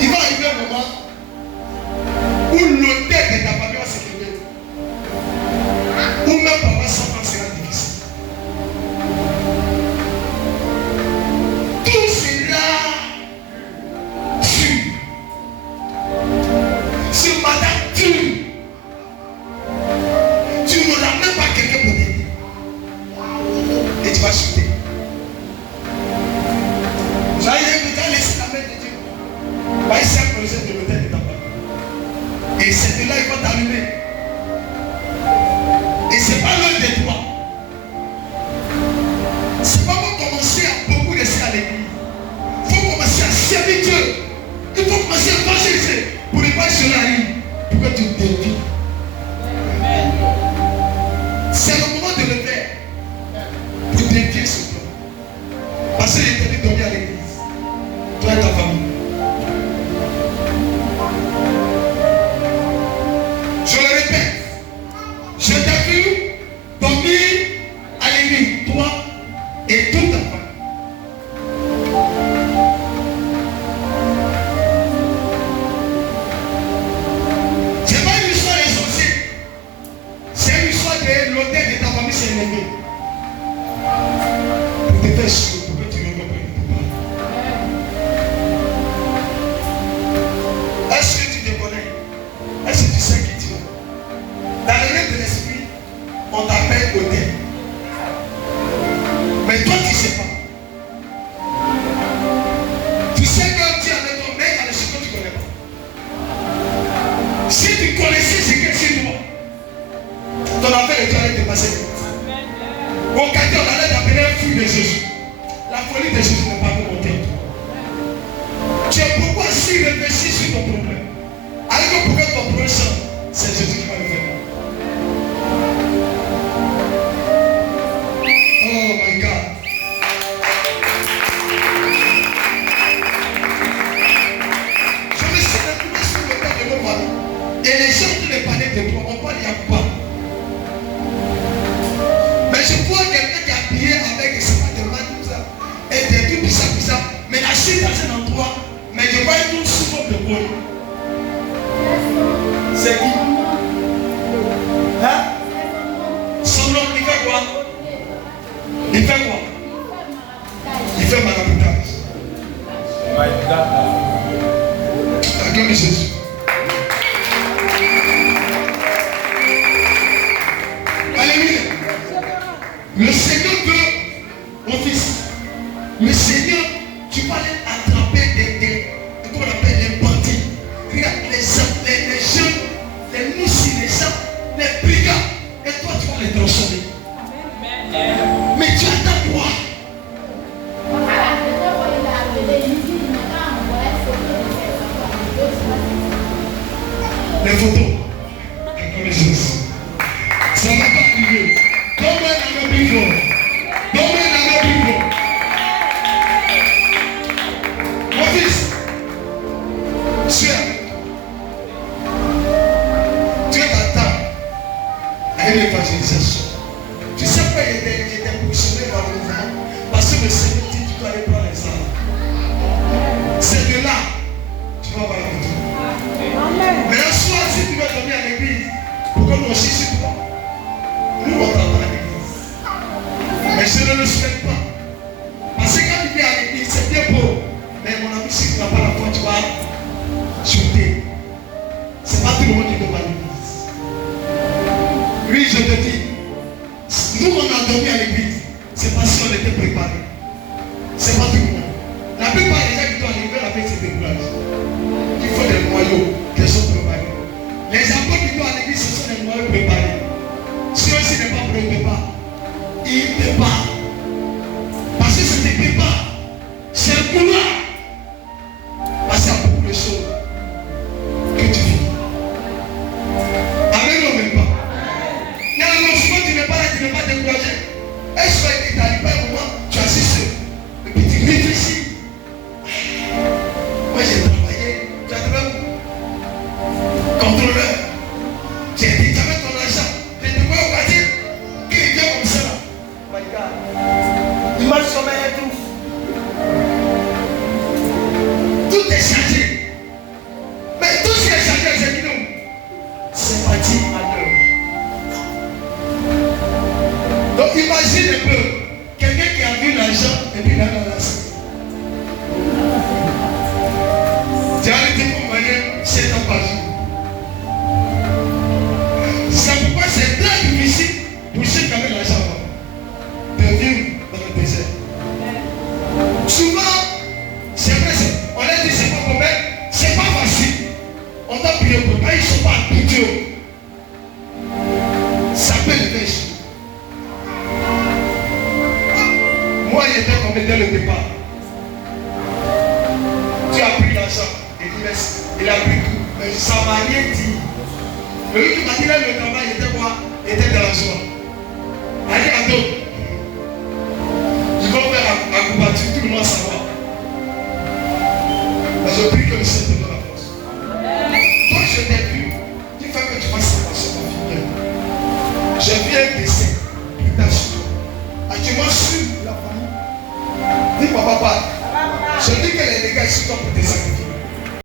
il va arriver un moment où l'hôtel de ta famille va s'élever. Ou même papa sans prendre sera difficile. Tout cela tue. Ce matin tue. Tu n'auras même pas quelqu'un pour t'aider. Et tu vas chuter. J'allais déjà laisser la main de Dieu. Va essayer un projet de l'hôtel de ta famille. Et c'est de là qu'il va t'allumer. Et c'est pas loin de toi. C'est pas pour commencer à beaucoup rester à l'église. Il faut commencer à servir Dieu. Il faut commencer à évangéliser pour ne pas se l'arrive. Pour que tu dévies. C'est le moment de le faire. Pour dévier ce plan. Parce qu'il est venu dormir à l'église. Toi et ta famille. Je le répète. Je t'ai vu dormir à l'église. Toi et toute ta famille. C'est pas une histoire essentielle. C'est une histoire de l'hôtel de ta famille s'est élevé. Pour te faire chier, pour que tu ne comprennes pas. Est-ce que tu te connais? Est-ce que tu sais qui tu es? Dans le règne de l'esprit, on t'appelle hôtel. Mais toi, tu ne sais pas. Tu sais que Dieu avec toi, mais il y a des choses que tu ne connais pas. Si tu connaissais ce que c'est toi, ton affaire de toi allait te passer. Au quartier, on allait t'appeler un fou de Jésus. La folie de Jésus n'est pas pour monter. Tu es pourquoi si réfléchis sur ton problème. Alors que pour que ton problème sorte, c'est Jésus qui va le faire. Oh my God. Je me suis retrouvé sur le père de mon mari. Et les gens qui me parlaient de toi, on parle, il y a quoi? Mais je vois quelqu'un qui est habillé avec des sapatos de main comme ça. Et des trucs bizarres. Mais assis dans un endroit. Mais je vois tout sous votre bol. C'est qui? Hein? Son nom, il fait quoi? Il fait quoi? Il fait maraboutage. La gloire de Jésus. Alléluia. Le Seigneur veut, mon fils, le Seigneur, tu vas aller attraper comment on appelle les bandits. Regarde les jeunes, les moussis, les gens, les brigands. Et toi, tu vas les transformer. Mais tu attends quoi? Les photos. Comme les choses. Ça ne va pas arriver. Donne-moi un amour plus fort. Donne-moi un amour plus fort. Mon fils, Dieu t'attend à une évangélisation. Tu sais pourquoi il était positionné dans le mouvement? Parce que le Seigneur dit tu dois aller prendre les armes. C'est de là tu vas voir la photo. Mais un soir, si tu vas dormir à l'église, pour que nous aussi sur toi, nous on t'entend à l'église. Mais je ne le souhaite pas. Parce que quand tu viens à l'église, c'est bien beau. Mais mon ami, si tu n'as pas la foi, tu vas chuter. C'est pas tout le monde qui doit à l'église. Oui, je te dis, nous on a dormi à l'église, c'est parce qu'on était préparés. C'est pas tout le monde. La plupart des gens qui doivent arriver avec ces décourages. Il faut des noyaux qui sont préparés. Les apôtres qui doivent à l'église, ce sont des noyaux préparés. Si aussi n'est pas préparé, ils préparent. Parce que c'est des préparés. C'est le couloir. Parce qu'il y a beaucoup de choses que tu vis. Amen ou même pas? Il y a un moment, tu n'es pas là, tu n'es pas découragé. Est-ce que tu n'arrives pas un moment, tu assistes, et puis tu réfléchis. Moi j'ai travaillé, tu as travaillé contrôleur. J'ai dit, tu avais ton argent. Tu te vois au quartier, qui est bien comme ça là. Oh my God. Il marche sur mes tout. Tout est changé. Dieu. Ça peut lever. Moi, il était comme dès le départ. Tu as pris l'argent. Il a pris tout. Mais ça ne m'a rien dit. Lui qui m'a dit là, le travail était quoi? Il était dans la joie. Allez, attends. Je vais faire à combattre, tout le monde savoir. Mais je prie que le Seigneur te donne la force. Quand je t'ai vu, il faut que tu fasses cette passion, ma fille. J'ai vu un dessin, plus tard sur toi. Actuellement, sur la famille. Dis papa, je dis que les dégâts sur toi pour tes sacrifices.